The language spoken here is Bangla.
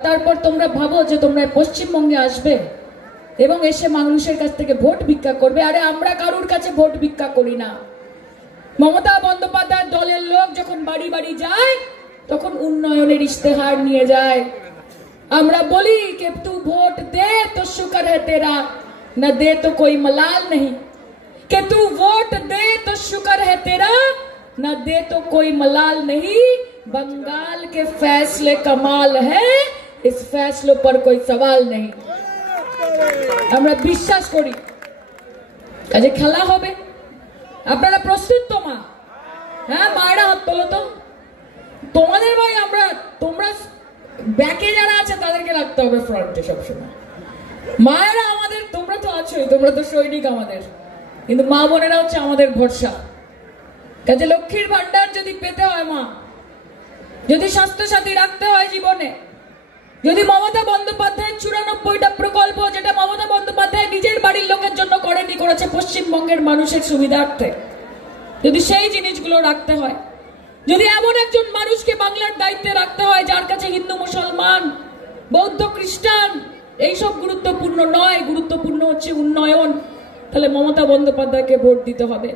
তারপর তোমরা ভাবো যে তোমরা পশ্চিমবঙ্গে আসবে এবং এসে মানুষের কাছ থেকে ভোট ভিক্ষা করবে। আরে আমরা কারুর কাছে ভোট ভিক্ষা করি না। মমতা বন্দ্যোপাধ্যায়ের দলের লোক যখন বাড়ি বাড়ি যায় তখন উন্নয়নের ইশতেহার নিয়ে যায়। আমরা বলি कि तू वोट दे तो शुक्र है तेरा, न दे तो कोई मलाल नहीं। कि तू वोट दे तो शुक्र है तेरा, न दे तो कोई मलाल नहीं। बंगाल के फैसले कमाल है, इस फैसलों पर कोई सवाल नहीं। আমরা বিশ্বাস করি কাজে খেলা হবে। আপনারা প্রস্তুত তো মা? হ্যাঁ মায়েরা হাত তোলো তো। তোমাদের ভাই আমরা, তোমরা ব্যাকে যারা আছে তাদেরকে রাখতে হবে ফ্রন্টে সবসময়। মায়েরা আমাদের, তোমরা তো আছোই, তোমরা তো সৈনিক আমাদের, কিন্তু মা বোনেরা হচ্ছে আমাদের ভরসা। কাজে লক্ষ্মীর ভান্ডার যদি পেতে হয় মা, যদি স্বাস্থ্যসাথী রাখতে হয় জীবনে, যদি মমতা বন্দ্যোপাধ্যায়ের 94টা প্রকল্প যেটা মমতা বন্দ্যোপাধ্যায় নিজের বাড়ির লোকের জন্য করেনি, করেছে পশ্চিমবঙ্গের মানুষের সুবিধার্থে, যদি সেই জিনিসগুলো রাখতে হয়, যদি এমন একজন মানুষকে বাংলার দায়িত্বে রাখতে হয় যার কাছে হিন্দু মুসলমান বৌদ্ধ খ্রিস্টান এইসব গুরুত্বপূর্ণ নয়, গুরুত্বপূর্ণ হচ্ছে উন্নয়ন, তাহলে মমতা বন্দ্যোপাধ্যায়কে ভোট দিতে হবে।